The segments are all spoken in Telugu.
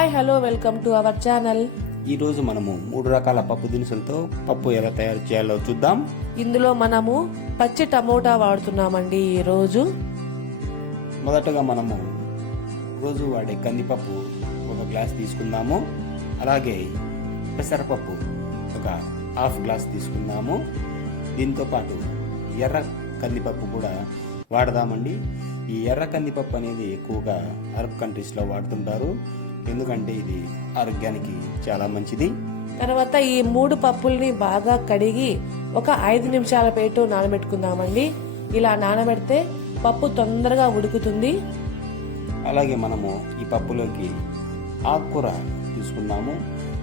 Hi hello welcome to our channel. ఈ రోజు మనము 3 రకాల పప్పు దినుసులతో పప్పు ఎలా తయారు చేయాలో చూద్దాం. ఇందులో మనము పచ్చి టమోటా వాడుతున్నామండి. ఈ రోజు మొదటగా మనము రోజు వాడే కందిపప్పు 1 గ్లాస్ తీసుకుందాము. అలాగే పెసరపప్పు 1/2 గ్లాస్ తీసుకుందాము. దీంతో పాటు ఎర్ర కందిపప్పు కూడా వాడదామండి. ఈ ఎర్ర కందిపప్పు అనేది ఎక్కువగా అరబ్ కంట్రీస్లో వాడుతుంటారు, ఎందుకంటే ఇది ఆరోగ్యానికి చాలా మంచిది. తర్వాత ఈ 3 పప్పుల్ని బాగా కడిగి ఒక 5 నిమిషాల పాటు నానబెట్టుకుందామండి. ఇలా నానబెడితే పప్పు తొందరగా ఉడుకుతుంది. అలాగే మనము ఈ పప్పులోకి ఆకుకూర తీసుకున్నాము.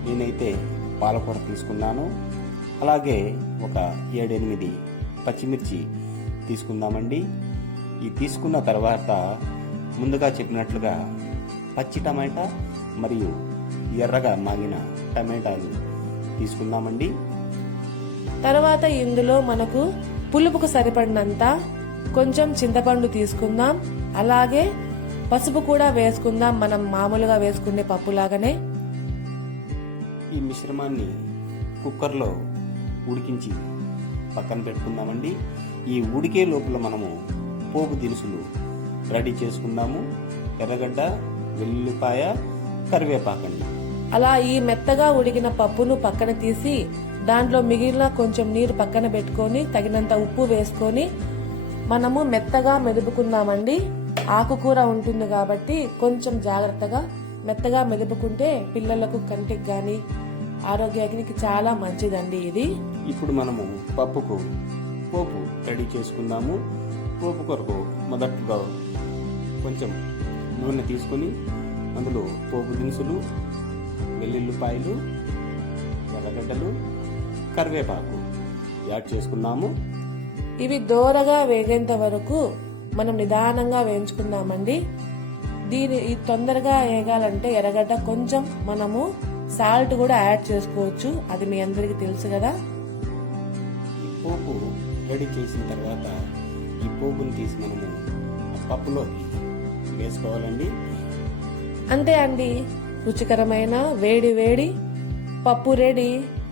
నేనైతే పాలకూర తీసుకున్నాను. అలాగే ఒక 7-8 పచ్చిమిర్చి తీసుకుందామండి. ఈ తీసుకున్న తర్వాత ముందుగా చెప్పినట్లుగా పచ్చి టమాటా మరియు ఎర్రగా మాగిన టమాటాలు తీసుకుందామండి. తర్వాత ఇందులో మనకు పులుపుకు సరిపడినంత కొంచెం చింతపండు తీసుకుందాం. అలాగే పసుపు కూడా వేసుకుందాం, మనం మామూలుగా వేసుకునే పప్పులాగానే. ఈ మిశ్రమాన్ని కుక్కర్లో ఉడికించి పక్కన పెట్టుకుందామండి. ఈ ఉడికే లోపల మనము పోపు దినుసులు రెడీ చేసుకుందాము. ఎర్రగడ్డ, వెల్లుల్లిపాయ, కరివేపాకండి. అలా ఈ మెత్తగా ఉడికిన పప్పును పక్కన తీసి దాంట్లో మిగిలిన కొంచెం నీరు పక్కన పెట్టుకొని తగినంత ఉప్పు వేసుకొని మనము మెత్తగా మెదుపుకుందామండి. ఆకుకూర ఉంటుంది కాబట్టి కొంచెం జాగ్రత్తగా మెత్తగా మెదుపుకుంటే పిల్లలకు కంటికి గాని ఆరోగ్యానికి చాలా మంచిదండి ఇది. ఇప్పుడు మనము పప్పుకు పోపు రెడీ చేసుకుందాము. పోపు కొరకు మొదట్లో కొంచెం నూనె తీసుకుని అందులో పోపు దినుసులు, వెల్లుల్లిపాయలు, ఎర్రగడ్డలు, కరివేపాకు యాడ్ చేసుకున్నాము. ఇవి దోరగా వేగేంత వరకు మనం నిదానంగా వేయించుకుందామండి. దీని తొందరగా వేగాలంటే ఎర్రగడ్డ కొంచెం మనము సాల్ట్ కూడా యాడ్ చేసుకోవచ్చు, అది మీ అందరికి తెలుసు కదా. ఈ పోపు రెడీ చేసిన తర్వాత ఈ పోపుని తీసి మనము పప్పులోకి వేసుకోవాలండి. అంతే అండి, రుచికరమైన వేడి వేడి పప్పు రెడీ.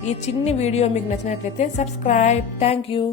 ఈ చిన్ని వీడియో మీకు నచ్చినట్లయితే సబ్స్క్రైబ్. Thank you.